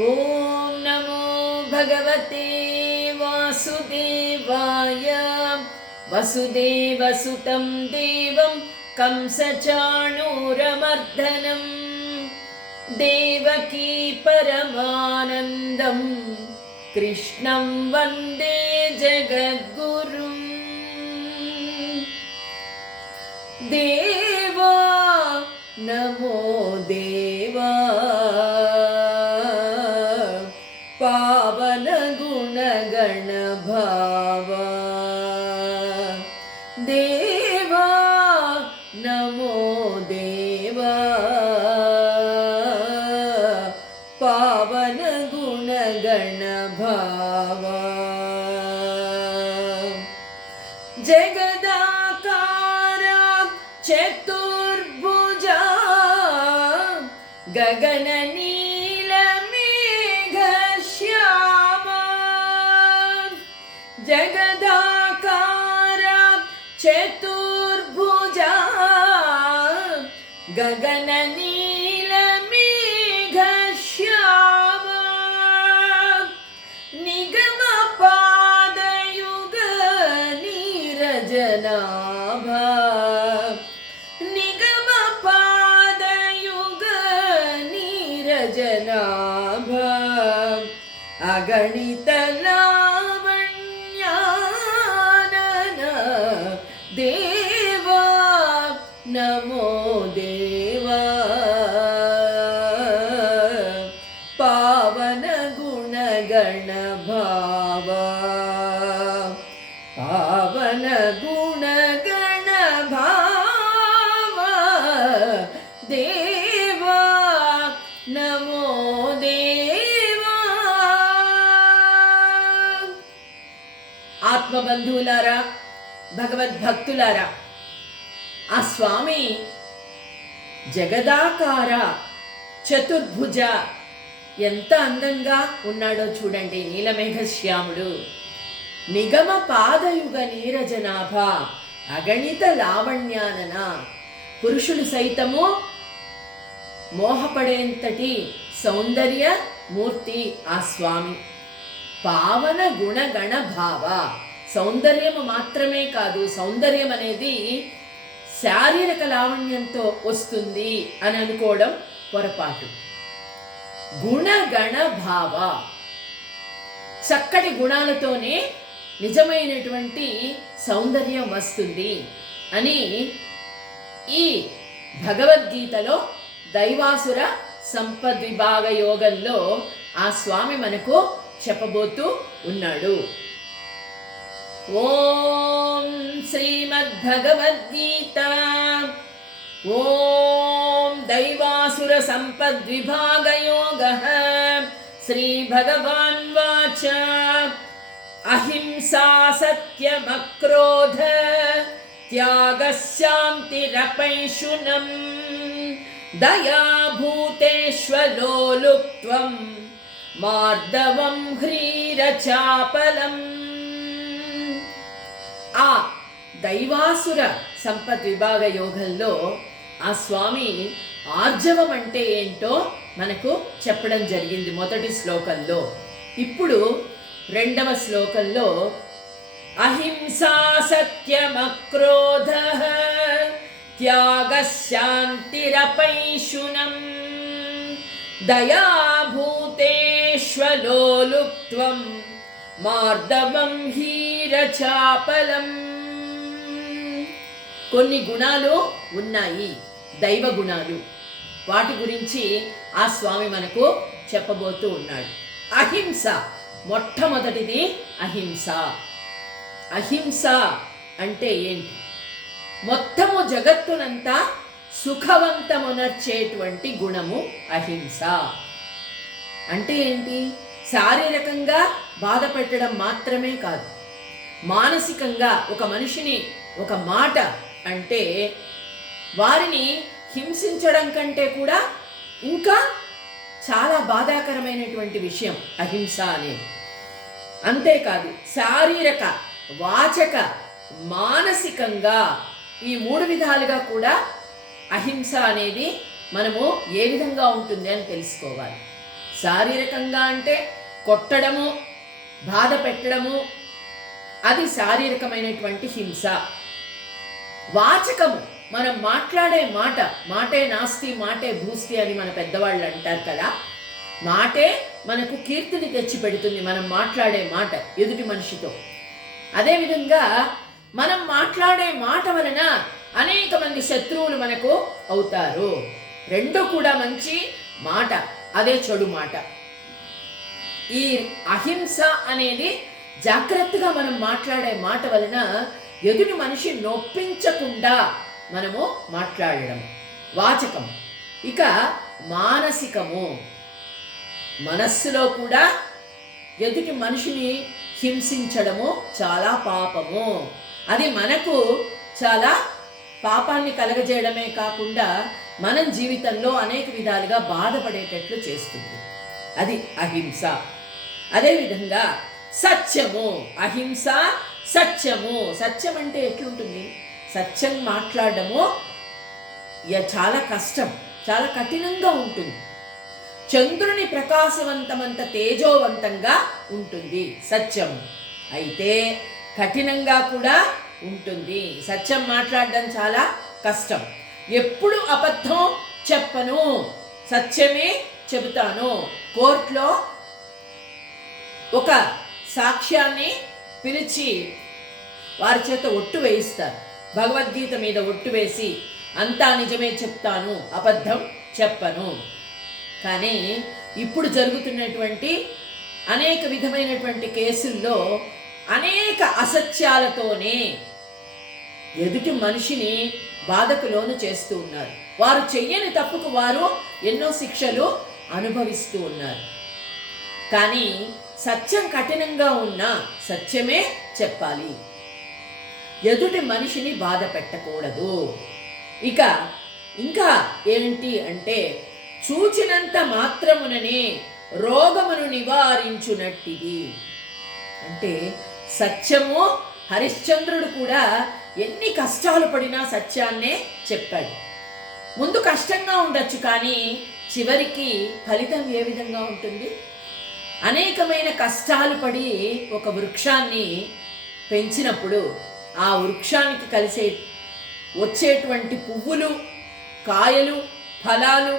ఓం నమో భగవతే వాసుదేవాయ. వసుదేవసుతం దేవం కంసచాణూరమర్దనం దేవకీ పరమానందం కృష్ణం వందే జగద్గురుం. దేవా నమో దేవా పావన గుణగణ భావా. దేవా నమో దేవా పావన గుణగణ భావా. జగదాకారా చతుర్భుజా గగన జగదాకార చతుర్భుజా గగన నీల మేఘ శ్యామ. నిగమ పాదయుగ నీరజనాభ. నిగమ పాదయుగ నీరజనాభ. అగణిత దేవా నమో దేవా పావన గుణగణ భావా. పావన గుణగణ భావా. దేవా నమో దేవా. ఆత్మబంధువులారా, భగవద్భక్తులారా, ఆ స్వామి జగదాకార చతుర్భుజ ఎంత అందంగా ఉన్నాడో చూడండి. నీలమేఘశ్యాముడు. నిగమ పాదయుగ నీరజనాభ అగణిత లావణ్యానన. పురుషులు సైతము మోహపడేంతటి సౌందర్య మూర్తి ఆ స్వామి. పావన గుణగణ భావ. సౌందర్యము మాత్రమే కాదు, సౌందర్యం అనేది శారీరక లావణ్యంతో వస్తుంది అని అనుకోవడం పొరపాటు. గుణగణ భావ. చక్కటి గుణాలతోనే నిజమైనటువంటి సౌందర్యం వస్తుంది అని ఈ భగవద్గీతలో దైవాసుర సంపద్విభాగ యోగంలో ఆ స్వామి మనకు చెప్పబోతూ ఉన్నాడు. ఓం శ్రీమద్భగవద్గీత. ఓం దైవాసుర సంపద్విభాగ యోగః. శ్రీ భగవాన్ వాచ అహింసా సత్యమక్రోధ త్యాగः శాంతిరపైశునం దయా భూతేష్వలోలుప్త్వం మార్దవం హ్రీరచాపలం. ఆ దైవాసుర సంపద్విభాగ యోగంలో ఆ స్వామి ఆర్జవం అంటే ఏంటో మనకు చెప్పడం జరిగింది మొదటి శ్లోకంలో. ఇప్పుడు రెండవ శ్లోకంలో అహింసా సత్యమక్రోధః త్యాగः శాంతిరపైశునం దయా భూతేష్వలోలుప్త్వం మార్దవం హీరచాపలం. కొన్ని గుణాలు ఉన్నాయి, దైవ గుణాలు. వాటి గురించి ఆ స్వామి మనకు చెప్పబోతూ ఉన్నాడు. అహింస, మొట్టమొదటిది అహింస. అహింస అంటే ఏంటి? మొత్తము జగత్తునంతా సుఖవంతమునర్చేటువంటి గుణము అహింస. అంటే ఏంటి? శారీరకంగా బాధ పెట్టడం మాత్రమే కాదు, మానసికంగా ఒక మనిషిని ఒక మాట అంటే వారిని హింసించడం కంటే కూడా ఇంకా చాలా బాధాకరమైనటువంటి విషయం అహింస అనేది. అంతేకాదు శారీరక, వాచక, మానసికంగా ఈ మూడు విధాలుగా కూడా అహింస అనేది మనము ఏ విధంగా ఉంటుంది అని తెలుసుకోవాలి. శారీరకంగా అంటే కొట్టడము, బాధ పెట్టడము, అది శారీరకమైనటువంటి హింస. వాచకము, మనం మాట్లాడే మాట, మాటే నాస్తి మాటే భూస్తి అని మన పెద్దవాళ్ళు అంటారు కదా. మాటే మనకు కీర్తిని తెచ్చిపెడుతుంది, మనం మాట్లాడే మాట ఎదుటి మనిషితో. అదేవిధంగా మనం మాట్లాడే మాట వలన అనేక మంది శత్రువులు మనకు అవుతారు. రెండు కూడా మంచి మాట, అదే చెడు మాట. ఈ అహింస అనేది జాగ్రత్తగా మనం మాట్లాడే మాట వలన ఎదుటి మనిషి నొప్పించకుండా మనము మాట్లాడడం వాచకం. ఇక మానసికము, మనస్సులో కూడా ఎదుటి మనిషిని హింసించడము చాలా పాపము. అది మనకు చాలా పాపాన్ని కలగజేయడమే కాకుండా మనం జీవితంలో అనేక విధాలుగా బాధపడేటట్లు చేస్తుంది. అది అహింస. అదేవిధంగా సత్యము, అహింస సత్యము. సత్యం అంటే ఎట్లుంటుంది? సత్యం మాట్లాడడము చాలా కష్టం, చాలా కఠినంగా ఉంటుంది. చంద్రుని ప్రకాశవంతమంత తేజోవంతంగా ఉంటుంది సత్యం. అయితే కఠినంగా కూడా ఉంటుంది. సత్యం మాట్లాడడం చాలా కష్టం. ఎప్పుడు అబద్ధం చెప్పను, సత్యమే చెబుతాను. కోర్టులో ఒక సాక్ష్యాన్ని పిలిచి వారి చేత ఒట్టు వేయిస్తారు. భగవద్గీత మీద ఒట్టు వేసి అంతా నిజమే చెప్తాను, అబద్ధం చెప్పను. కానీ ఇప్పుడు జరుగుతున్నటువంటి అనేక విధమైనటువంటి కేసుల్లో అనేక అసత్యాలతోనే ఎదుటి మనిషిని బాధకు లోను చేస్తూ ఉన్నారు. వారు చెయ్యని తప్పుకు వారు ఎన్నో శిక్షలు అనుభవిస్తూ ఉన్నారు. కానీ సత్యం కఠినంగా ఉన్నా సత్యమే చెప్పాలి, ఎదుటి మనిషిని బాధ పెట్టకూడదు. ఇంకా ఏంటి అంటే చూచినంత మాత్రముననే రోగమును నివారించునట్టిది. అంటే సత్యము, హరిశ్చంద్రుడు కూడా ఎన్ని కష్టాలు పడినా సత్యాన్నే చెప్పాడు. ముందు కష్టంగా ఉండొచ్చు, కానీ చివరికి ఫలితం ఏ విధంగా ఉంటుంది? అనేకమైన కష్టాలు పడి ఒక వృక్షాన్ని పెంచినప్పుడు ఆ వృక్షానికి వచ్చేటువంటి పువ్వులు, కాయలు, ఫలాలు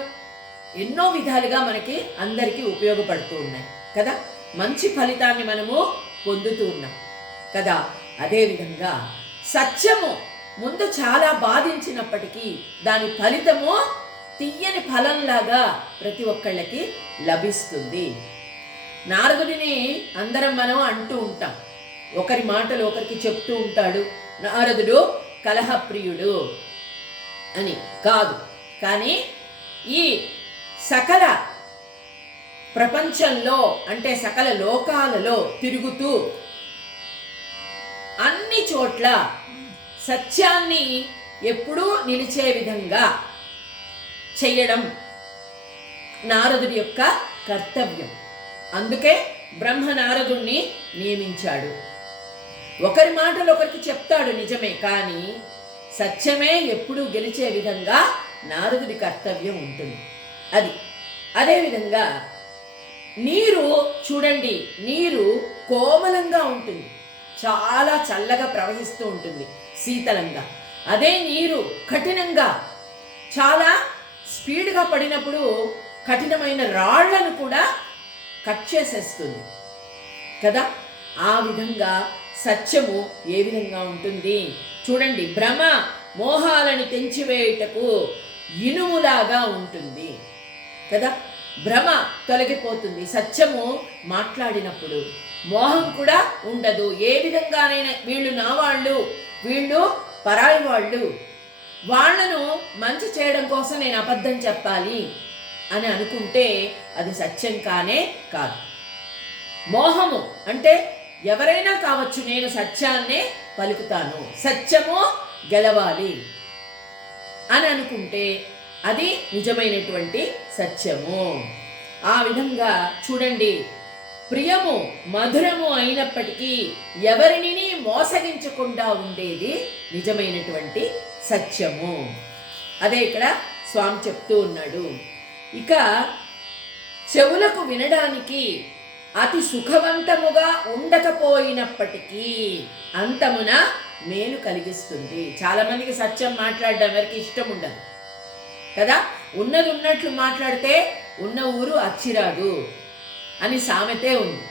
ఎన్నో విధాలుగా మనకి అందరికీ ఉపయోగపడుతూ ఉన్నాయి కదా. మంచి ఫలితాన్ని మనము పొందుతూ ఉన్నాం కదా. అదేవిధంగా సత్యము ముందు చాలా బాధించినప్పటికీ దాని ఫలితము తీయని ఫలంలాగా ప్రతి ఒక్కళ్ళకి లభిస్తుంది. నారదుడిని అందరం మనం అంటూ ఉంటాం, ఒకరి మాటలు ఒకరికి చెప్తూ ఉంటాడు, నారదుడు కలహప్రియుడు అని కాదు. కానీ ఈ సకల ప్రపంచంలో అంటే సకల లోకాలలో తిరుగుతూ అన్ని చోట్ల సత్యాన్ని ఎప్పుడూ నిలిచే విధంగా చేయడం నారదుడి యొక్క కర్తవ్యం. అందుకే బ్రహ్మ నారదుణ్ణి నియమించాడు. ఒకరి మాటలు ఒకరికి చెప్తాడు నిజమే, కానీ సత్యమే ఎప్పుడూ గెలిచే విధంగా నారదుడి కర్తవ్యం ఉంటుంది. అదేవిధంగా నీరు చూడండి, నీరు కోమలంగా ఉంటుంది, చాలా చల్లగా ప్రవహిస్తూ ఉంటుంది, శీతలంగా. అదే నీరు కఠినంగా చాలా స్పీడ్గా పడినప్పుడు కఠినమైన రాళ్లను కూడా కట్ చేసేస్తుంది కదా. ఆ విధంగా సత్యము ఏ విధంగా ఉంటుంది చూడండి. భ్రమ మోహాలను తెంచివేయుటకు ఇనుములాగా ఉంటుంది కదా. భ్రమ తొలగిపోతుంది సత్యము మాట్లాడినప్పుడు. మోహం కూడా ఉండదు. ఏ విధంగానైనా వీళ్ళు నా వాళ్ళు, వీళ్ళు పరాయి వాళ్ళు, వాళ్లను మంచి చేయడం కోసం నేను అబద్ధం చెప్పాలి అని అనుకుంటే అది సత్యం కానే కాదు. మోహము అంటే ఎవరైనా కావచ్చు, నేను సత్యాన్నే పలుకుతాను, సత్యము గెలవాలి అని అనుకుంటే అది నిజమైనటువంటి సత్యము. ఆ విధంగా చూడండి, ప్రియము మధురము అయినప్పటికీ ఎవరిని మోసగించకుండా ఉండేది నిజమైనటువంటి సత్యము. అదే ఇక్కడ స్వామి చెప్తూ ఉన్నాడు. ఇక చెవులకు వినడానికి అతి సుఖవంతముగా ఉండకపోయినప్పటికీ అంతమున మేలు కలిగిస్తుంది. చాలామందికి సత్యం మాట్లాడడం ఎవరికి ఇష్టం ఉండదు కదా. ఉన్నది ఉన్నట్లు మాట్లాడితే ఉన్న ఊరు అచ్చిరాదు అని సామెతే ఉంది.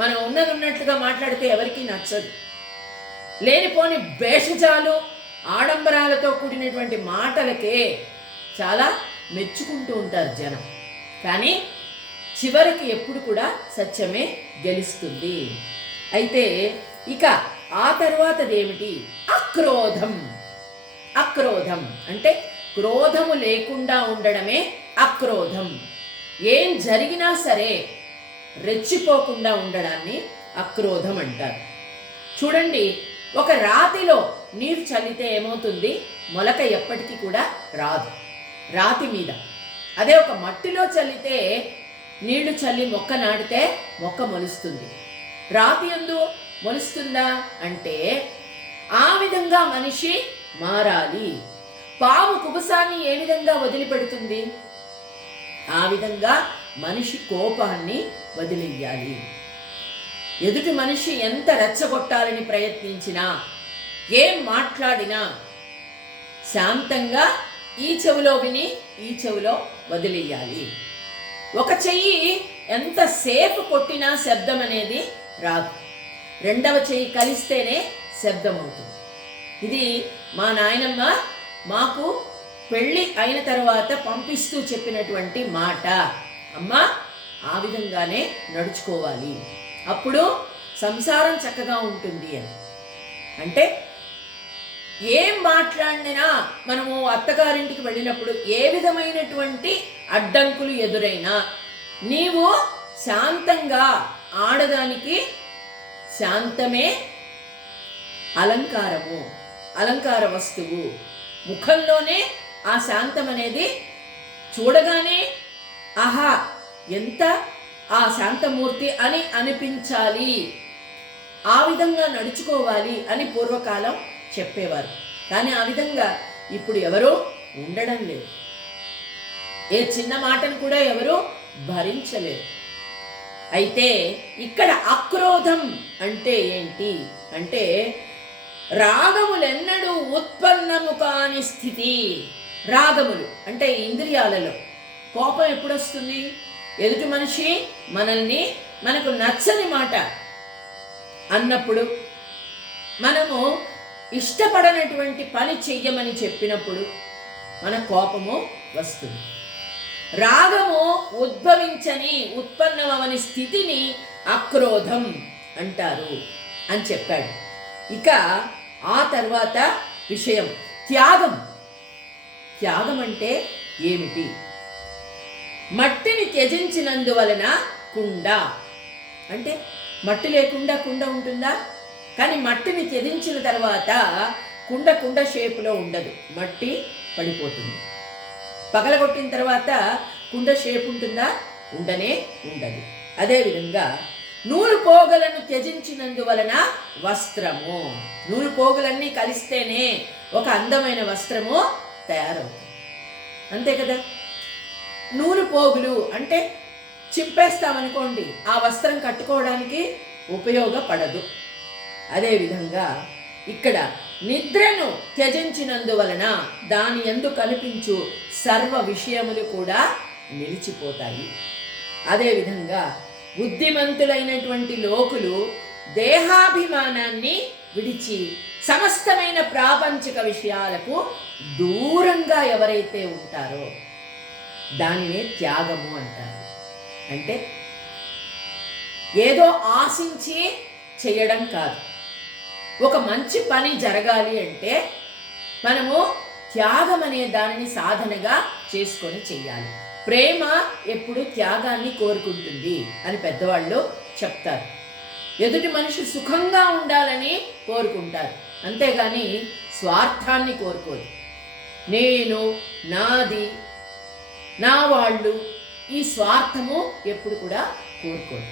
మనం ఉన్నది ఉన్నట్లుగా మాట్లాడితే ఎవరికి నచ్చదు. లేనిపోని భేషజాలు ఆడంబరాలతో కూడినటువంటి మాటలకే చాలా మెచ్చుకుంటూ ఉంటారు జనం. కానీ చివరికి ఎప్పుడు కూడా సత్యమే గెలుస్తుంది. అయితే ఇక ఆ తర్వాతదేమిటి? అక్రోధం. అక్రోధం అంటే క్రోధము లేకుండా ఉండడమే అక్రోధం. ఏం జరిగినా సరే రెచ్చిపోకుండా ఉండడాన్ని అక్రోధం అంటారు. చూడండి, ఒక రాతిలో నీరు చల్లితే ఏమవుతుంది? మొలక ఎప్పటికీ కూడా రాదు రాతి మీద. అదే ఒక మట్టిలో చల్లితే, నీళ్లు చల్లి మొక్క నాటితే మొక్క మొలుస్తుంది. రాతి యందు మొలుస్తుందా అంటే ఆ విధంగా మనిషి మారాలి. పాము కుబుసాన్ని ఏ విధంగా వదిలిపెడుతుంది? ఆ విధంగా మనిషి కోపాన్ని వదిలేయాలి. ఎదుటి మనిషి ఎంత రెచ్చగొట్టాలని ప్రయత్నించినా, ఏం మాట్లాడినా శాంతంగా ఈ చెవిలో విని ఈ చెవిలో వదిలేయాలి. ఒక చెయ్యి ఎంతసేపు కొట్టినా శబ్దం అనేది రాదు, రెండవ చెయ్యి కలిస్తేనే శబ్దం అవుతుంది. ఇది మా నాయనమ్మ మాకు పెళ్ళి అయిన తర్వాత పంపిస్తూ చెప్పినటువంటి మాట. అమ్మా, ఆ విధంగానే నడుచుకోవాలి, అప్పుడు సంసారం చక్కగా ఉంటుంది అని. అంటే ఏం మాట్లాడినా మనము అత్తగారింటికి వెళ్ళినప్పుడు ఏ విధమైనటువంటి అడ్డంకులు ఎదురైనా నీవు శాంతంగా, ఆడదానికి శాంతమే అలంకారము, అలంకార వస్తువు. ముఖంలోనే ఆ శాంతం అనేది చూడగానే ఆహా ఎంత ఆ శాంతమూర్తి అని అనిపించాలి, ఆ విధంగా నడుచుకోవాలి అని పూర్వకాలం చెప్పేవారు. కానీ ఆ విధంగా ఇప్పుడు ఎవరూ ఉండడం లేదు. ఏ చిన్న మాటను కూడా ఎవరూ భరించలేరు. అయితే ఇక్కడ అక్రోధం అంటే ఏంటి అంటే రాగములెన్నడూ ఉత్పన్నము కాని స్థితి. రాగములు అంటే ఇంద్రియాలలో. కోపం ఎప్పుడొస్తుంది? ఎదుటి మనిషి మనల్ని మనకు నచ్చని మాట అన్నప్పుడు, మనము ఇష్టపడనటువంటి పని చెయ్యమని చెప్పినప్పుడు మన కోపము వస్తుంది. రాగము ఉద్భవించని, ఉత్పన్నమవని స్థితిని అక్రోధం అంటారు అని చెప్పాడు. ఇక ఆ తర్వాత విషయం త్యాగం. త్యాగం అంటే ఏమిటి? మట్టిని త్యజించినందువలన కుండ. అంటే మట్టి లేకుండా కుండ ఉంటుందా? కానీ మట్టిని త్యజించిన తర్వాత కుండ షేపులో ఉండదు, మట్టి పడిపోతుంది. పగలగొట్టిన తర్వాత కుండ షేప్ ఉంటుందా? ఉండనే ఉండదు. అదేవిధంగా నూలు పోగలను త్యజించినందువలన వస్త్రము. నూలు పోగులన్నీ కలిస్తేనే ఒక అందమైన వస్త్రము తయారవుతుంది, అంతే కదా. నూలు పోగులు అంటే చింపేస్తామనుకోండి, ఆ వస్త్రం కట్టుకోవడానికి ఉపయోగపడదు. అదేవిధంగా ఇక్కడ నిద్రను త్యజించినందువలన దాని యందు కనిపించు సర్వ విషయములు కూడా నిలిచిపోతాయి. అదేవిధంగా బుద్ధిమంతులైనటువంటి లోకులు దేహాభిమానాన్ని విడిచి సమస్తమైన ప్రాపంచిక విషయాలకు దూరంగా ఎవరైతే ఉంటారో దానినే త్యాగము అంటారు. అంటే ఏదో ఆశించి చేయడం కాదు. ఒక మంచి పని జరగాలి అంటే మనము త్యాగం అనే దానిని సాధనగా చేసుకొని చెయ్యాలి. ప్రేమ ఎప్పుడు త్యాగాన్ని కోరుకుంటుంది అని పెద్దవాళ్ళు చెప్తారు. ఎదుటి మనిషి సుఖంగా ఉండాలని కోరుకుంటారు, అంతేగాని స్వార్థాన్ని కోరుకోదు. నేను, నాది, నా వాళ్ళు, ఈ స్వార్థము ఎప్పుడు కూడా కోరుకోదు.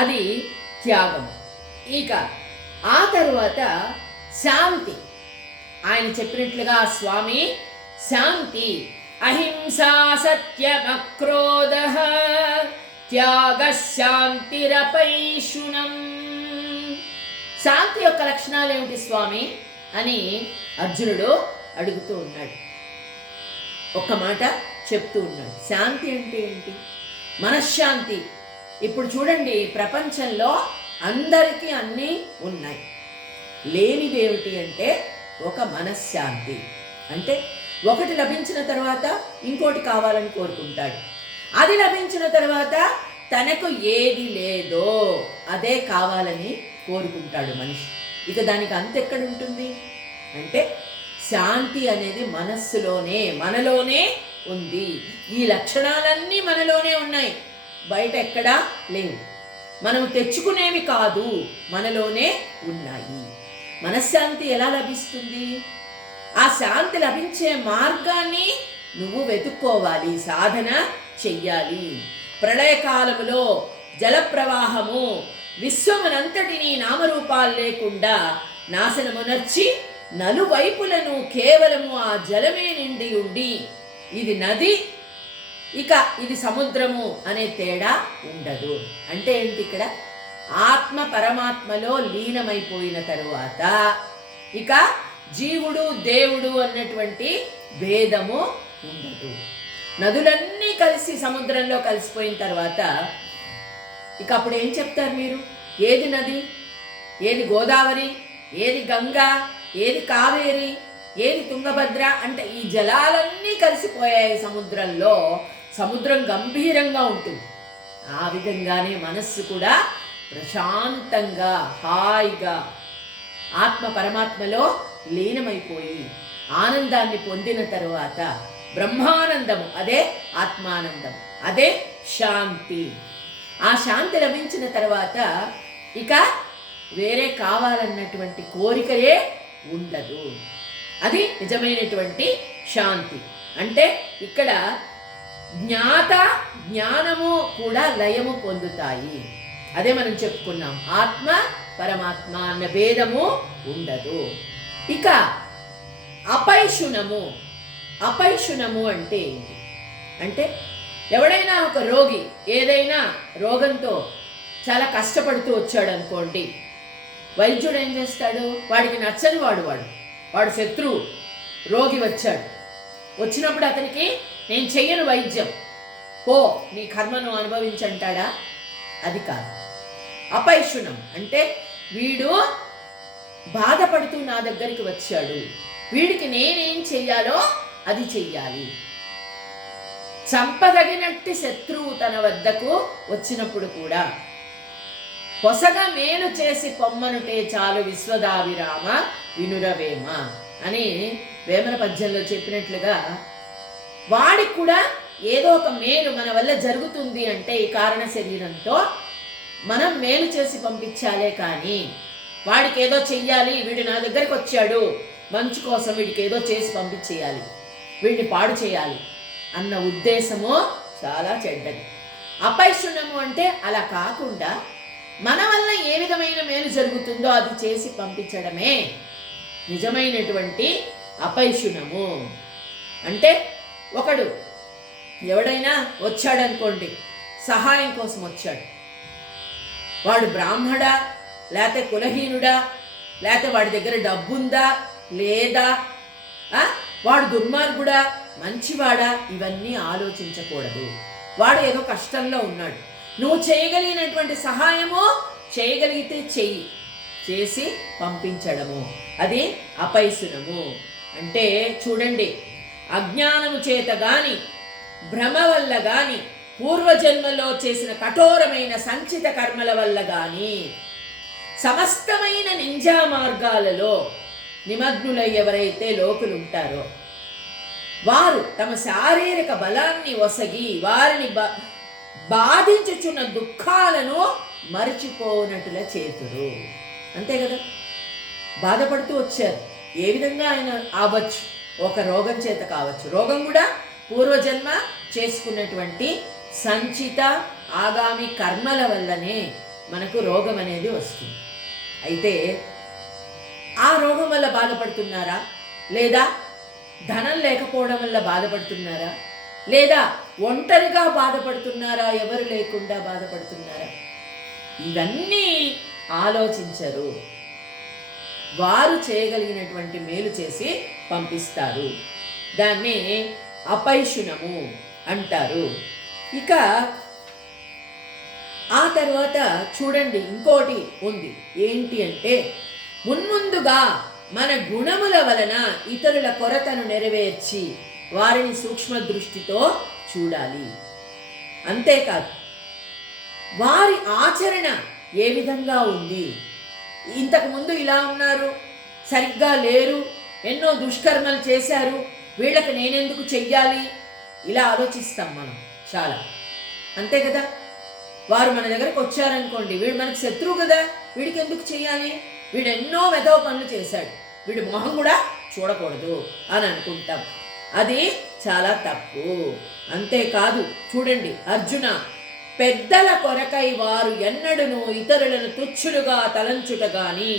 అది త్యాగం. ఇక ఆ తరువాత శాంతి. ఆయన చెప్పినట్లుగా స్వామి శాంతి, అహింసా సత్యమక్రోధః త్యాగ శాంతిరపైషుణం. శాంతి యొక్క లక్షణాలు ఏమిటి స్వామి అని అర్జునుడు అడుగుతూ ఉన్నాడు. ఒక్క మాట చెప్తూ ఉన్నాడు. శాంతి అంటే ఏంటి? మనశ్శాంతి. ఇప్పుడు చూడండి, ప్రపంచంలో అందరికీ అన్నీ ఉన్నాయి, లేనిదేమిటి అంటే ఒక మనశ్శాంతి. అంటే ఒకటి లభించిన తర్వాత ఇంకోటి కావాలని కోరుకుంటాడు. అది లభించిన తర్వాత తనకు ఏది లేదో అదే కావాలని కోరుకుంటాడు మనిషి. ఇక దానికి అంత ఎక్కడ ఉంటుంది అంటే శాంతి అనేది మనస్సులోనే, మనలోనే ఉంది. ఈ లక్షణాలన్నీ మనలోనే ఉన్నాయి, బయట ఎక్కడా లేవు. మనం తెచ్చుకునేవి కాదు, మనలోనే ఉన్నాయి. మనశ్శాంతి ఎలా లభిస్తుంది? ఆ శాంతి లభించే మార్గాన్ని నువ్వు వెతుక్కోవాలి, సాధన చెయ్యాలి. ప్రళయకాలములో జలప్రవాహము విశ్వమునంతటినీ నామరూపాలు లేకుండా నాశనమునర్చి నలువైపులను కేవలము ఆ జలమే నిండి ఉండి, ఇది నది ఇక ఇది సముద్రము అనే తేడా ఉండదు. అంటే ఏంటి? ఇక్కడ ఆత్మ పరమాత్మలో లీనమైపోయిన తరువాత ఇక జీవుడు దేవుడు అన్నటువంటి భేదము ఉండదు. నదులన్నీ కలిసి సముద్రంలో కలిసిపోయిన తర్వాత ఇక అప్పుడు ఏం చెప్తారు మీరు? ఏది నది, ఏది గోదావరి, ఏది గంగా, ఏది కావేరి, ఏది తుంగభద్ర అంటే ఈ జలాలన్నీ కలిసిపోయాయి సముద్రంలో. సముద్రం గంభీరంగా ఉంటుంది. ఆ విధంగానే మనస్సు కూడా ప్రశాంతంగా హాయిగా ఆత్మ పరమాత్మలో లీనమైపోయి ఆనందాన్ని పొందిన తరువాత బ్రహ్మానందము, అదే ఆత్మానందం, అదే శాంతి. ఆ శాంతి లభించిన తర్వాత ఇక వేరే కావాలన్నటువంటి కోరికయే ఉండదు. అది నిజమైనటువంటి శాంతి. అంటే ఇక్కడ జ్ఞాత జ్ఞానము కూడా లయము పొందుతాయి. అదే మనం చెప్పుకున్నాం, ఆత్మ పరమాత్మ అన్న భేదము ఉండదు. ఇక అపైశునము. అపైశునము అంటే ఏంటి అంటే ఎవడైనా ఒక రోగి ఏదైనా రోగంతో చాలా కష్టపడుతూ వచ్చాడు అనుకోండి, వైద్యుడు ఏం చేస్తాడు? వాడికి నచ్చని వాడు శత్రువు. రోగి వచ్చాడు, వచ్చినప్పుడు అతనికి నేను చెయ్యను వైద్యం, పో నీ కర్మను అనుభవించంటాడా? అది కాదు. అపైశునం అంటే వీడు బాధపడుతూ నా దగ్గరికి వచ్చాడు, వీడికి నేనేం చెయ్యాలో అది చెయ్యాలి. చంపదగినట్టి శత్రువు తన వద్దకు వచ్చినప్పుడు కూడా పొసగా మేలు చేసి పొమ్మనుటే చాలు విశ్వదావిరామ వినురవేమ అని వేమన పద్యంలో చెప్పినట్లుగా వాడికి కూడా ఏదో ఒక మేలు మన వల్ల జరుగుతుంది అంటే ఈ కారణ శరీరంతో మనం మేలు చేసి పంపించాలే కానీ వాడికి ఏదో చెయ్యాలి, వీడు నా దగ్గరికి వచ్చాడు మంచు కోసం వీడికి ఏదో చేసి పంపించేయాలి, వీడిని పాడు చేయాలి అన్న ఉద్దేశము చాలా చెడ్డది. అపైశునము అంటే అలా కాకుండా మన వల్ల ఏ విధమైన మేలు జరుగుతుందో అది చేసి పంపించడమే నిజమైనటువంటి అపైశునము. అంటే ఒకడు ఎవడైనా వచ్చాడనుకోండి, సహాయం కోసం వచ్చాడు, వాడు బ్రాహ్మడా లేకపోతే కులహీనుడా, లేకపోతే వాడి దగ్గర డబ్బుందా లేదా, వాడు దుర్మార్గుడా మంచివాడా, ఇవన్నీ ఆలోచించకూడదు. వాడు ఏదో కష్టంలో ఉన్నాడు, నువ్వు చేయగలిగినటువంటి సహాయము చేయగలిగితే చెయ్యి, చేసి పంపించడము అది అపైశునము. అంటే చూడండి, అజ్ఞానము చేత గాని భ్రమ వల్ల గాని పూర్వజన్మలో చేసిన కఠోరమైన సంచిత కర్మల వల్ల గాని సమస్తమైన నింజా మార్గాలలో నిమగ్నులై ఎవరైతే లోకులుంటారో వారు తమ శారీరక బలాన్ని ఒసగి వారిని బాధించుచున్న దుఃఖాలను మరచిపోనట్టుల చేతురు. అంతే కదా, బాధపడుతూ వచ్చారు. ఏ విధంగా ఆయన అవ్వచ్చు, ఒక రోగం చేత కావచ్చు. రోగం కూడా పూర్వజన్మ చేసుకున్నటువంటి సంచిత ఆగామి కర్మల వల్లనే మనకు రోగం అనేది వస్తుంది. అయితే ఆ రోగం వల్ల బాధపడుతున్నారా, లేదా ధనం లేకపోవడం వల్ల బాధపడుతున్నారా, లేదా ఒంటరిగా బాధపడుతున్నారా, ఎవరు లేకుండా బాధపడుతున్నారా, ఇవన్నీ ఆలోచించరు. వారు చేయగలిగినటువంటి మేలు చేసి పంపిస్తారు. దాన్ని అపైశునము అంటారు. ఇక ఆ తర్వాత చూడండి, ఇంకోటి ఉంది. ఏంటి అంటే, మున్ముందుగా మన గుణముల వలన ఇతరుల కొరతను నెరవేర్చి వారిని సూక్ష్మ దృష్టితో చూడాలి. అంతేకాదు, వారి ఆచరణ ఏ విధంగా ఉంది, ఇంతకుముందు ఇలా ఉన్నారు, సరిగ్గా లేరు, ఎన్నో దుష్కర్మలు చేశారు, వీళ్ళకి నేనెందుకు చెయ్యాలి, ఇలా ఆలోచిస్తాం మనం చాలా. అంతే కదా. వారు మన దగ్గరకు వచ్చారనుకోండి, వీడు మనకు శత్రువు కదా, వీడికి ఎందుకు చెయ్యాలి, వీడు ఎన్నో వెధవ పనులు చేశాడు, వీడి మొహం కూడా చూడకూడదు అని అనుకుంటాం. అది చాలా తప్పు. అంతేకాదు, చూడండి, అర్జున, పెద్దల కొరకై వారు ఎన్నడూను ఇతరులను తుచ్చులుగా తలంచుట గాని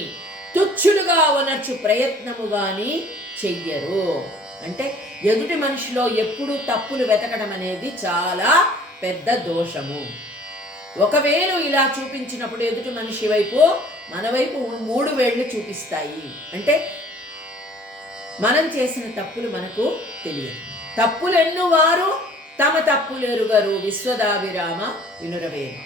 తుచ్చులుగా వనర్చు ప్రయత్నము గాని చెయ్యరు. అంటే ఎదుటి మనిషిలో ఎప్పుడూ తప్పులు వెతకడం అనేది చాలా పెద్ద దోషము. ఒకవేళ ఇలా చూపించినప్పుడు ఎదుటి మనిషి వైపు మన వైపు 3 వేళ్ళు చూపిస్తాయి. అంటే మనం చేసిన తప్పులు మనకు తెలియదు. తప్పులెన్ను వారు తమ తప్పులు ఎరుగరు, విశ్వదాభిరామ వినురవేమ.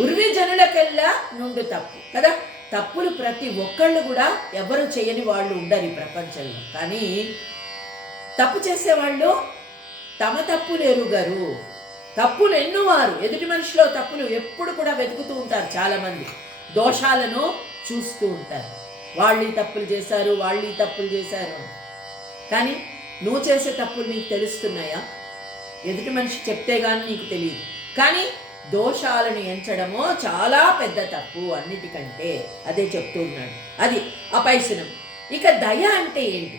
ఉర్వి జనులకెల్లా నుండు తప్పు కదా. తప్పులు ప్రతి ఒక్కళ్ళు కూడా ఎవరు చేయని వాళ్ళు ఉండరు ఈ ప్రపంచంలో. కానీ తప్పు చేసేవాళ్ళు తమ తప్పులు ఎరుగరు. తప్పులు ఎన్నువారు, ఎదుటి మనిషిలో తప్పులు ఎప్పుడు కూడా వెతుకుతూ ఉంటారు. చాలామంది దోషాలను చూస్తూ ఉంటారు. వాళ్ళు ఈ తప్పులు చేశారు, వాళ్ళు ఈ తప్పులు చేశారు. కానీ నువ్వు చేసే తప్పులు నీకు తెలుస్తున్నాయా? ఎదుటి మనిషి చెప్తే కానీ నీకు తెలియదు. కానీ దోషాలను ఎంచడమో చాలా పెద్ద తప్పు అన్నిటికంటే. అదే చెప్తూ ఉన్నాడు. అది అపైశనం. ఇక దయ అంటే ఏంటి?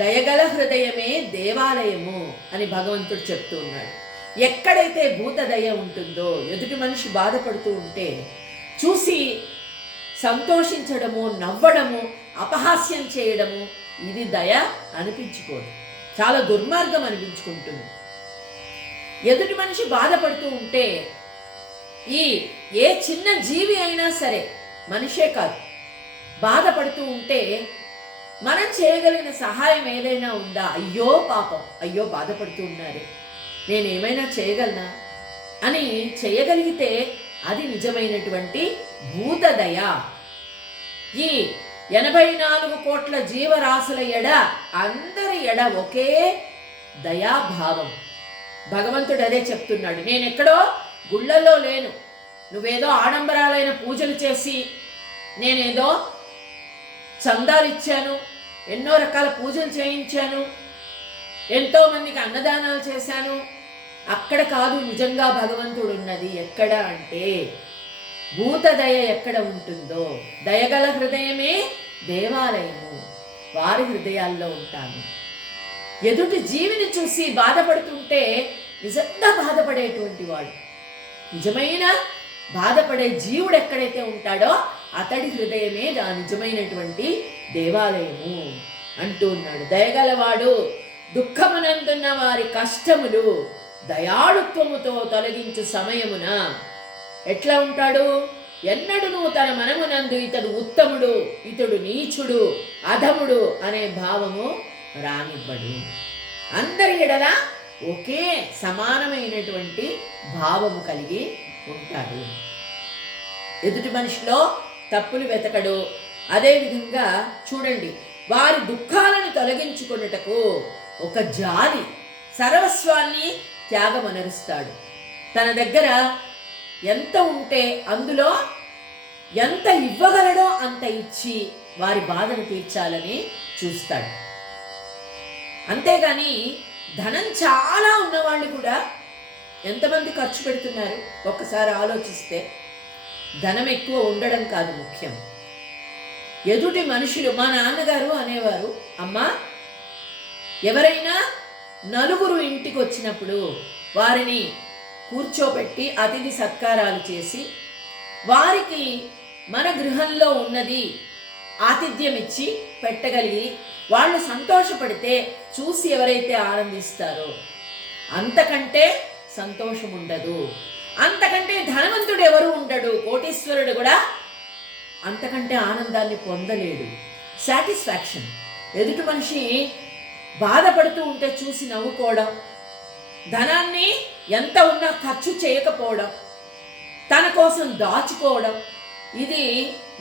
దయగల హృదయమే దేవాలయము అని భగవంతుడు చెప్తూ ఉన్నాడు. ఎక్కడైతే భూత దయ ఉంటుందో, ఎదుటి మనిషి బాధపడుతూ ఉంటే చూసి సంతోషించడము, నవ్వడము, అపహాస్యం చేయడము, ఇది దయ అనిపించుకోదు, చాలా దుర్మార్గం అనిపించుకుంటుంది. ఎదుటి మనిషి బాధపడుతూ ఉంటే, ఏ చిన్న జీవి అయినా సరే, మనిషే కాదు, బాధపడుతూ ఉంటే మనం చేయగలిగిన సహాయం ఏదైనా ఉందా? అయ్యో పాపం, అయ్యో బాధపడుతూ ఉన్నారే, నేనేమైనా చేయగలనా అని చేయగలిగితే అది నిజమైనటువంటి భూతదయ. ఈ 84 కోట్ల జీవరాశుల ఎడ, అందరి ఎడ ఒకే దయాభావం. భగవంతుడు అదే చెప్తున్నాడు. నేనెక్కడో గుళ్ళల్లో లేను, నువ్వేదో ఆడంబరాలైన పూజలు చేసి, నేనేదో చందాలు ఇచ్చాను, ఎన్నో రకాల పూజలు చేయించాను, ఎంతోమందికి అన్నదానాలు చేశాను, అక్కడ కాదు నిజంగా భగవంతుడు ఉన్నది. ఎక్కడ అంటే భూతదయ ఎక్కడ ఉంటుందో, దయగల హృదయమే దేవాలయము, వారి హృదయాల్లో ఉంటాను. ఎదుటి జీవిని చూసి బాధపడుతుంటే నిజంగా బాధపడేటువంటి వాడు, నిజమైన బాధపడే జీవుడు ఎక్కడైతే ఉంటాడో అతడి హృదయమే ఆ నిజమైనటువంటి దేవాలయము అంటూ ఉన్నాడు. దయగలవాడు దుఃఖమునందున్న వారి కష్టములు దయాళుత్వముతో తొలగించు సమయమున ఎట్లా ఉంటాడు? ఎన్నడూ తన మనమునందు ఇతడు ఉత్తముడు, ఇతడు నీచుడు, అధముడు అనే భావము రానివ్వడు. అందరి ఎడల ఒకే సమానమైనటువంటి భావము కలిగి ఉంటాడు. ఎదుటి మనిషిలో తప్పులు వెతకడు. అదేవిధంగా చూడండి, వారి దుఃఖాలను తొలగించుకొనుటకు ఒక జాలి, సర్వస్వాన్ని త్యాగమనరుస్తాడు. తన దగ్గర ఎంత ఉంటే అందులో ఎంత ఇవ్వగలడో అంత ఇచ్చి వారి బాధను తీర్చాలని చూస్తాడు. అంతేగాని ధనం చాలా ఉన్నవాళ్ళు కూడా ఎంతమంది ఖర్చు పెడుతున్నారు ఒక్కసారి ఆలోచిస్తే. ధనం ఎక్కువ ఉండడం కాదు ముఖ్యం, ఎదుటి మనుషులు. మా నాన్నగారు అనేవారు, అమ్మా, ఎవరైనా నలుగురు ఇంటికి వచ్చినప్పుడు వారిని కూర్చోబెట్టి అతిథి సత్కారాలు చేసి, వారికి మన గృహంలో ఉన్నది ఆతిథ్యం ఇచ్చి పెట్టగలిగి వాళ్ళు సంతోషపడితే చూసి ఎవరైతే ఆనందిస్తారో అంతకంటే సంతోషం ఉండదు. అంతకంటే ధనవంతుడు ఎవరు ఉండడు, కోటీశ్వరుడు కూడా అంతకంటే ఆనందాన్ని పొందలేడు. సాటిస్ఫాక్షన్. ఎదుటి మనిషి బాధపడుతూ ఉంటే చూసి నవ్వుకోవడం, ధనాన్ని ఎంత ఉన్నా ఖర్చు చేయకపోవడం, తన కోసం దాచుకోవడం, ఇది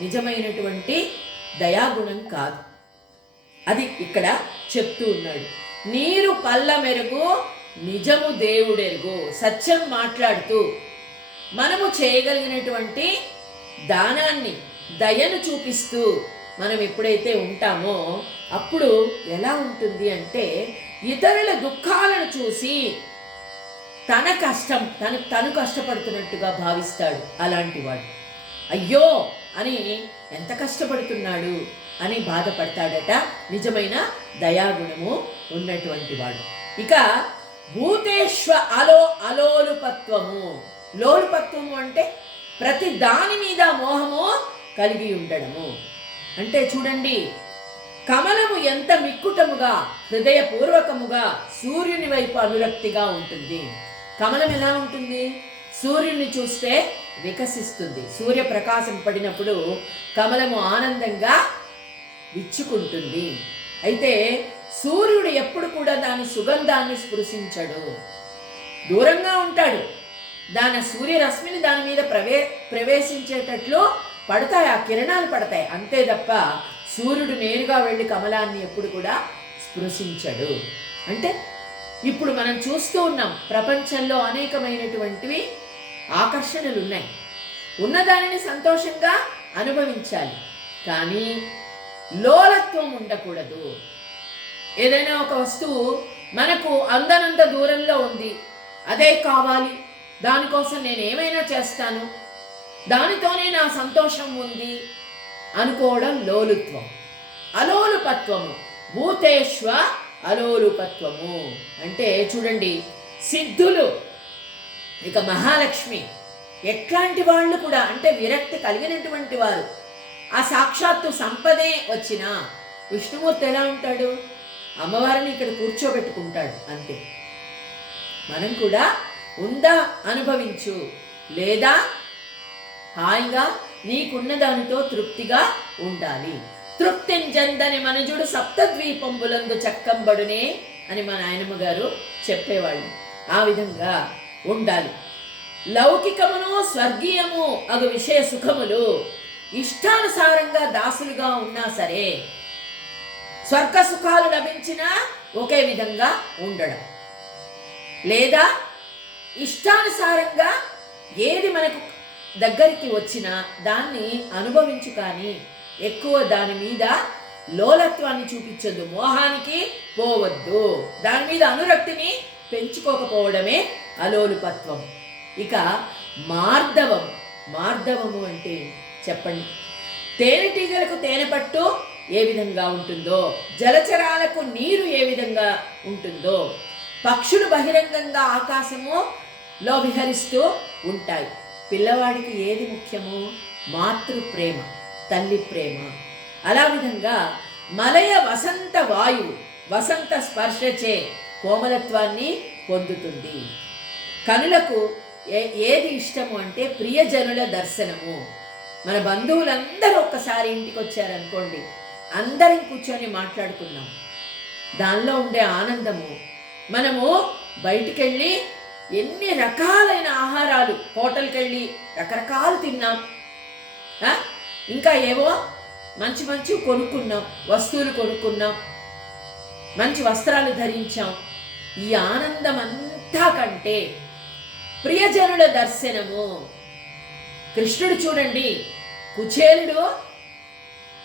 నిజమైనటువంటి దయాగుణం కాదు. అది ఇక్కడ చెప్తూ ఉన్నాడు. నీరు పల్ల మెరుగు నిజము దేవుడెరుగు. సత్యం మాట్లాడుతూ మనము చేయగలిగినటువంటి దానాన్ని, దయను చూపిస్తూ మనం ఎప్పుడైతే ఉంటామో అప్పుడు ఎలా ఉంటుంది అంటే ఇతరుల దుఃఖాలను చూసి తన కష్టం తను కష్టపడుతున్నట్టుగా భావిస్తాడు. అలాంటి వాడు అయ్యో అని ఎంత కష్టపడుతున్నాడు అని బాధపడతాడట. నిజమైన దయాగుణము ఉన్నటువంటి వాడు. ఇక భూతేశ్వ అలోలుపత్వము. లోలుపత్వము అంటే ప్రతి దాని మీద మోహము కలిగి ఉండడము. అంటే చూడండి, కమలము ఎంత మిక్కుటముగా హృదయపూర్వకముగా సూర్యుని వైపు అనురక్తిగా ఉంటుంది. కమలం ఎలా ఉంటుంది? సూర్యుని చూస్తే వికసిస్తుంది. సూర్యప్రకాశం పడినప్పుడు కమలము ఆనందంగా విచ్చుకుంటుంది. అయితే సూర్యుడు ఎప్పుడు కూడా దాని సుగంధాన్ని స్పృశించడు, దూరంగా ఉంటాడు. దాని సూర్యరశ్మిని దాని మీద ప్రవేశించేటట్లు పడతాయి, ఆ కిరణాలు పడతాయి, అంతే తప్ప సూర్యుడు నేరుగా వెళ్ళి కమలాన్ని ఎప్పుడు కూడా స్పృశించడు. అంటే ఇప్పుడు మనం చూస్తూ ఉన్నాం, ప్రపంచంలో అనేకమైనటువంటివి ఆకర్షణలు ఉన్నాయి. ఉన్నదానిని సంతోషంగా అనుభవించాలి, కానీ లోలత్వం ఉండకూడదు. ఏదైనా ఒక వస్తువు మనకు అందనంత దూరంలో ఉంది, అదే కావాలి, దానికోసం నేను ఏమైనా చేస్తాను, దానితోనే నా సంతోషం ఉంది అనుకోవడం లోలుత్వం. అలోలుపత్వము, భూతేశ్వ అలోలుపత్వము అంటే చూడండి, సిద్ధులు, ఇక మహాలక్ష్మి ఎట్లాంటి వాళ్ళు కూడా అంటే విరక్తి కలిగినటువంటి వారు. ఆ సాక్షాత్తు సంపదే వచ్చినా విష్ణుమూర్తి ఎలా ఉంటాడు? అమ్మవారిని ఇక్కడ కూర్చోబెట్టుకుంటాడు, అంతే. మనం కూడా ఉందా అనుభవించు, లేదా హాయిగా నీకున్న దానితో తృప్తిగా ఉండాలి. తృప్తించందని మనుజుడు సప్తద్వీపంబులందు చక్కంబడునే అని మా నాయనమ్మ గారు చెప్పేవాళ్ళు. ఆ విధంగా ఉండాలి. లౌకికమును స్వర్గీయము అగు విషయ సుఖములు ఇష్టానుసారంగా దాసులుగా ఉన్నా సరే, స్వర్గ సుఖాలు లభించినా ఒకే విధంగా ఉండడం, లేదా ఇష్టానుసారంగా ఏది మనకు దగ్గరికి వచ్చినా దాన్ని అనుభవించు, కానీ ఎక్కువ దాని మీద లోలత్వాన్ని చూపించొద్దు, మోహానికి పోవద్దు, దాని మీద అనురక్తిని పెంచుకోకపోవడమే అలోలుపత్వం. ఇక మార్దవము అంటే చెప్పండి. తేనెటీగలకు తేనె పట్టు ఏ విధంగా ఉంటుందో, జలచరాలకు నీరు ఏ విధంగా ఉంటుందో, పక్షులు బహిరంగంగా ఆకాశములో విహరిస్తూ ఉంటాయి. పిల్లవాడికి ఏది ముఖ్యమో? మాతృప్రేమ, తల్లి ప్రేమ. అలా విధంగా మలయ వసంత వాయువు వసంత స్పర్శచే కోమలత్వాన్ని పొందుతుంది. కనులకు ఏది ఇష్టము అంటే ప్రియజనుల దర్శనము. మన బంధువులందరూ ఒక్కసారి ఇంటికి వచ్చారనుకోండి, అందరం కూర్చొని మాట్లాడుకున్నాం, దానిలో ఉండే ఆనందము. మనము బయటికెళ్ళి ఎన్ని రకాలైన ఆహారాలు, హోటల్కి వెళ్ళి రకరకాలు తిన్నాం, ఇంకా ఏవో మంచి మంచి కొనుక్కున్నాం, వస్తువులు కొనుక్కున్నాం, మంచి వస్త్రాలు ధరించాం. ఈ ఆనందం అంతా కంటే ప్రియజనుల దర్శనము. కృష్ణుడు చూడండి, కుచేలుడు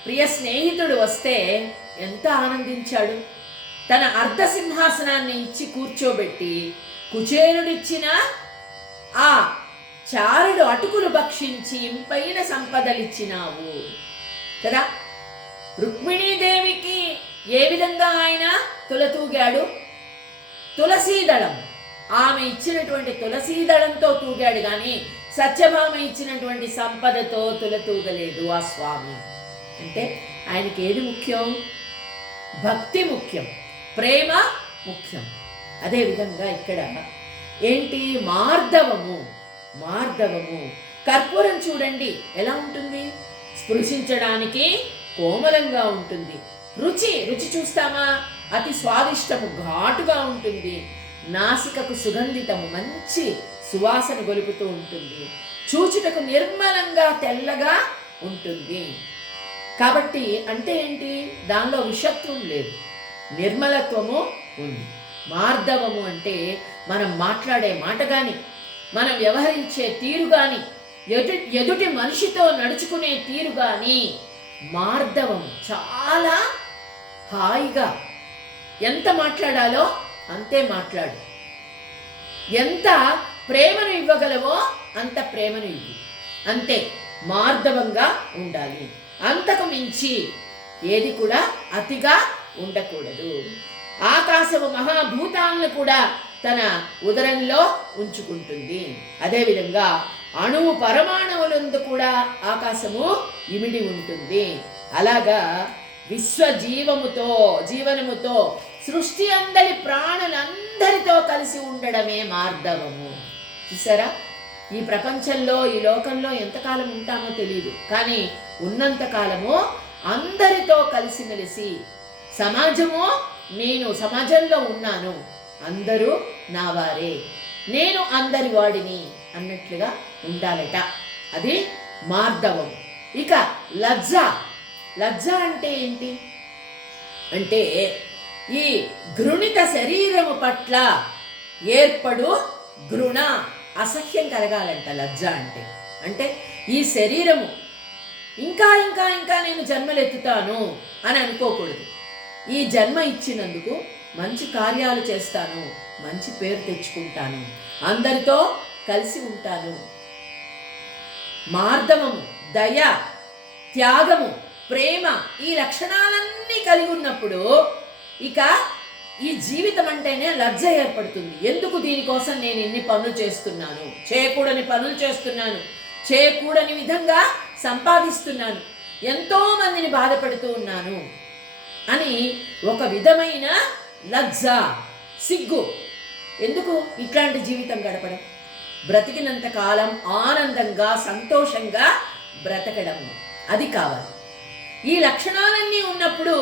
ప్రియ స్నేహితుడు వస్తే ఎంత ఆనందించాడు. తన అర్ధసింహాసనాన్ని ఇచ్చి కూర్చోబెట్టి కుచేలుడిచ్చిన ఆ చారుడు అటుకులు భక్షించి ఇంపైన సంపదలిచ్చినావు కదా. రుక్మిణీదేవికి ఏ విధంగా ఆయన తులతూగాడు? తులసీదళం, ఆమె ఇచ్చినటువంటి తులసీదళంతో తూగాడు, కానీ సత్యభామ ఇచ్చినటువంటి సంపదతో తులతూగలేదు ఆ స్వామి. అంటే ఆయనకి ఏది ముఖ్యం? భక్తి ముఖ్యం, ప్రేమ ముఖ్యం. అదేవిధంగా ఇక్కడ ఏంటి? మార్దవము. మార్దవము. కర్పూరం చూడండి ఎలా ఉంటుంది, స్పృశించడానికి కోమలంగా ఉంటుంది. రుచి రుచి చూస్తామా? అతి స్వాదిష్టము, ఘాటుగా ఉంటుంది. నాసికకు సుగంధితము, మంచి సువాసన గొలుపుతూ ఉంటుంది. చూచుటకు నిర్మలంగా తెల్లగా ఉంటుంది. కాబట్టి అంటే ఏంటి? దానిలో విషత్వం లేదు, నిర్మలత్వము ఉంది. మార్దవము అంటే మనం మాట్లాడే మాట కానీ, మనం వ్యవహరించే తీరు కానీ, ఎదుటి మనిషితో నడుచుకునే తీరు కానీ మార్దవం. చాలా హాయిగా ఎంత మాట్లాడాలో అంతే మాట్లాడు, ఎంత ప్రేమను ఇవ్వగలవో అంత ప్రేమను ఇవ్వు, అంతే మార్దవంగా ఉండాలి. అంతకు మించి ఏది కూడా అతిగా ఉండకూడదు. ఆకాశము మహాభూతాలను కూడా తన ఉదరంలో ఉంచుకుంటుంది. అదేవిధంగా అణువు పరమాణువులందు కూడా ఆకాశము ఇమిడి ఉంటుంది. అలాగా విశ్వజీవముతో, జీవనముతో, సృష్టి అందరి ప్రాణులందరితో కలిసి ఉండడమే మార్దవము. చూసారా? ఈ ప్రపంచంలో, ఈ లోకంలో ఎంతకాలం ఉంటామో తెలియదు, కానీ ఉన్నంత కాలము అందరితో కలిసిమెలిసి, సమాజము, నేను సమాజంలో ఉన్నాను, అందరూ నా వారే, నేను అందరి వాడిని అన్నట్లుగా ఉండాలట. అది మార్దవం. ఇక లజ్జ. లజ్జ అంటే ఏంటి అంటే ఈ ఘృణిత శరీరము పట్ల ఏర్పడు ఘృణ, అసహ్యం కలగాలంట లజ్జ అంటే. అంటే ఈ శరీరము ఇంకా ఇంకా ఇంకా నేను జన్మలెత్తుతాను అని అనుకోకూడదు. ఈ జన్మ ఇచ్చినందుకు మంచి కార్యాలు చేస్తాను, మంచి పేరు తెచ్చుకుంటాను, అందరితో కలిసి ఉంటాను. మార్దవము, దయ, త్యాగము, ప్రేమ, ఈ లక్షణాలన్నీ కలిగి ఉన్నప్పుడు ఇక ఈ జీవితం అంటేనే లజ్జ ఏర్పడుతుంది. ఎందుకు దీనికోసం నేను ఇన్ని పనులు చేస్తున్నాను, చేయకూడని పనులు చేస్తున్నాను, చేయకూడని విధంగా సంపాదిస్తున్నాను, ఎంతో మందిని బాధపెడుతూ ఉన్నాను అని ఒక విధమైన లజ్జ, సిగ్గు. ఎందుకు ఇట్లాంటి జీవితం గడపడం? బ్రతికినంత కాలం ఆనందంగా సంతోషంగా బ్రతకడం, అది కావాలి. ఈ లక్షణాలన్నీ ఉన్నప్పుడు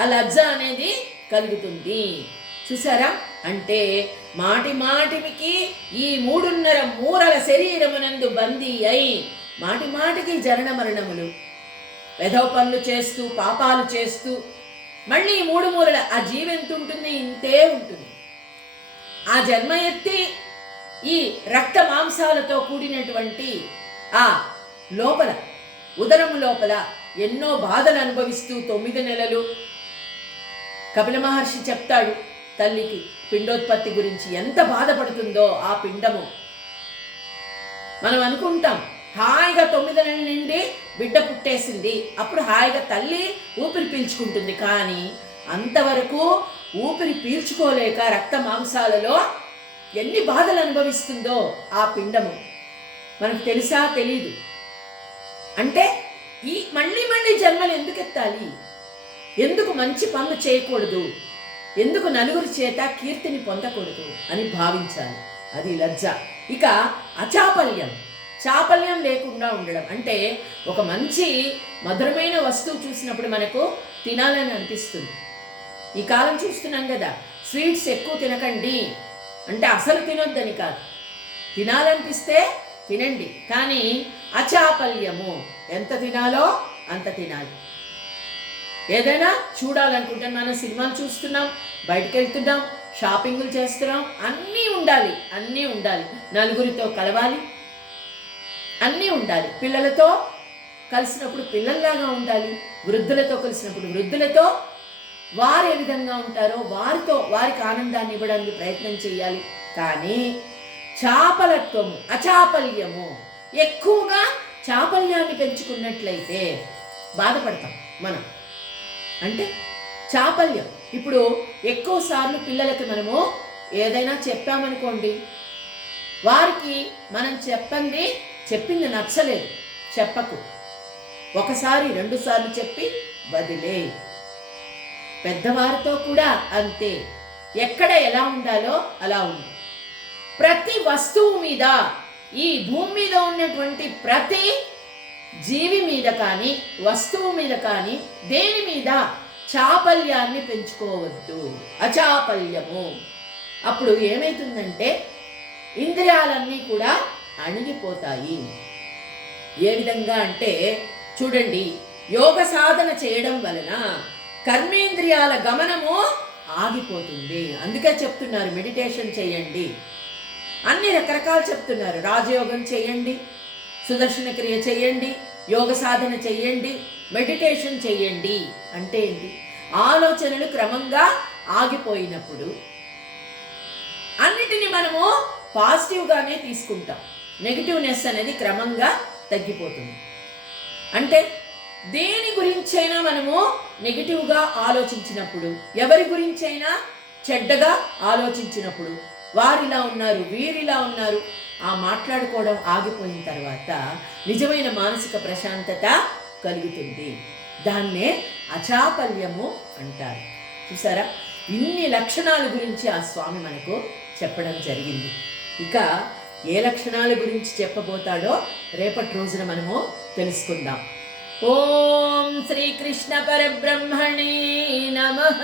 ఆ లజ్జ అనేది కలుగుతుంది. చూసారా? అంటే మాటి మాటికి ఈ 3.5 మూరల శరీరమునందు బందీ అయి మాటి మాటికి జనన మరణములు, వెధవ పనులు చేస్తూ, పాపాలు చేస్తూ, మళ్ళీ 3 మూరల ఆ జీవి ఎంత ఉంటుంది? ఇంతే ఉంటుంది. ఆ జన్మ ఎత్తి ఈ రక్త మాంసాలతో కూడినటువంటి ఆ లోపల, ఉదరము లోపల ఎన్నో బాధలు అనుభవిస్తూ 9 నెలలు. కపిల మహర్షి చెప్తాడు తల్లికి పిండోత్పత్తి గురించి, ఎంత బాధపడుతుందో ఆ పిండము. మనం అనుకుంటాం హాయిగా 9 నెలల నుండి బిడ్డ పుట్టేసింది, అప్పుడు హాయిగా తల్లి ఊపిరి పీల్చుకుంటుంది. కానీ అంతవరకు ఊపిరి పీల్చుకోలేక రక్త మాంసాలలో ఎన్ని బాధలు అనుభవిస్తుందో ఆ పిండము. మనకు తెలుసా? తెలీదు. అంటే ఈ మళ్ళీ మళ్ళీ జన్మలు ఎందుకు ఎత్తాలి? ఎందుకు మంచి పనులు చేయకూడదు? ఎందుకు నలుగురి చేత కీర్తిని పొందకూడదు అని భావించాలి. అది లజ్జ. ఇక అచాపల్యం, చాపల్యం లేకుండా ఉండడం అంటే ఒక మంచి మధురమైన వస్తువు చూసినప్పుడు మనకు తినాలని అనిపిస్తుంది. ఈ కాలం చూస్తున్నాం కదా, స్వీట్స్ ఎక్కువ తినకండి అంటే అసలు తినొద్దని కాదు, తినాలనిపిస్తే తినండి, కానీ అచాపల్యము, ఎంత తినాలో అంత తినాలి. ఏదైనా చూడాలనుకుంటాం, మనం సినిమాలు చూస్తున్నాం, బయటకు వెళ్తున్నాం, షాపింగులు చేస్తున్నాం, అన్నీ ఉండాలి, అన్నీ ఉండాలి. నలుగురితో కలవాలి, అన్నీ ఉండాలి. పిల్లలతో కలిసినప్పుడు పిల్లల్లాగా ఉండాలి, వృద్ధులతో కలిసినప్పుడు వృద్ధులతో వారు ఏ విధంగా ఉంటారో వారితో వారికి ఆనందాన్ని ఇవ్వడానికి ప్రయత్నం చేయాలి. కానీ చాపలత్వము, అచాపల్యము, ఎక్కువగా చాపల్యాన్ని పెంచుకున్నట్లయితే బాధపడతాం మనం. అంటే చాపల్యం, ఇప్పుడు ఎక్కువ సార్లు పిల్లలకి మనము ఏదైనా చెప్పామనుకోండి, వారికి మనం చెప్పింది నచ్చలేదు, చెప్పకు. 1 సారి 2 సార్లు చెప్పి వదిలే. పెద్దవారితో కూడా అంతే. ఎక్కడ ఎలా ఉండాలో అలా ఉంది. ప్రతి వస్తువు మీద, ఈ భూమి మీద ఉన్నటువంటి ప్రతి జీవి మీద కానీ, వస్తువు మీద కానీ, దేని మీద చాపల్యాన్ని పెంచుకోవద్దు. అచాపల్యము. అప్పుడు ఏమైతుందంటే ఇంద్రియాలన్నీ కూడా అణిగిపోతాయి. ఏ విధంగా అంటే చూడండి, యోగ సాధన చేయడం వలన కర్మేంద్రియాల గమనము ఆగిపోతుంది. అందుకే చెప్తున్నారు మెడిటేషన్ చేయండి, అన్ని రకరకాలు చెప్తున్నారు. రాజయోగం చేయండి, సుదర్శన క్రియ చేయండి, యోగ సాధన చేయండి, మెడిటేషన్ చేయండి. అంటే ఏంటి? ఆలోచనలు క్రమంగా ఆగిపోయినప్పుడు అన్నిటిని మనము పాజిటివ్గానే తీసుకుంటాం. నెగిటివ్నెస్ అనేది క్రమంగా తగ్గిపోతుంది. అంటే దేని గురించైనా మనము నెగిటివ్గా ఆలోచించినప్పుడు, ఎవరి గురించైనా చెడ్డగా ఆలోచించినప్పుడు, వారిలా ఉన్నారు, వీరిలా ఉన్నారు, ఆ మాట్లాడుకోవడం ఆగిపోయిన తర్వాత నిజమైన మానసిక ప్రశాంతత కలుగుతుంది. దాన్నే అచాపల్యము అంటారు. చూసారా, ఇన్ని లక్షణాల గురించి ఆ స్వామి మనకు చెప్పడం జరిగింది. ఇక ఏ లక్షణాల గురించి చెప్పబోతాడో రేపటి రోజున మనము తెలుసుకుందాం. ఓం శ్రీకృష్ణ పరబ్రహ్మణే నమః.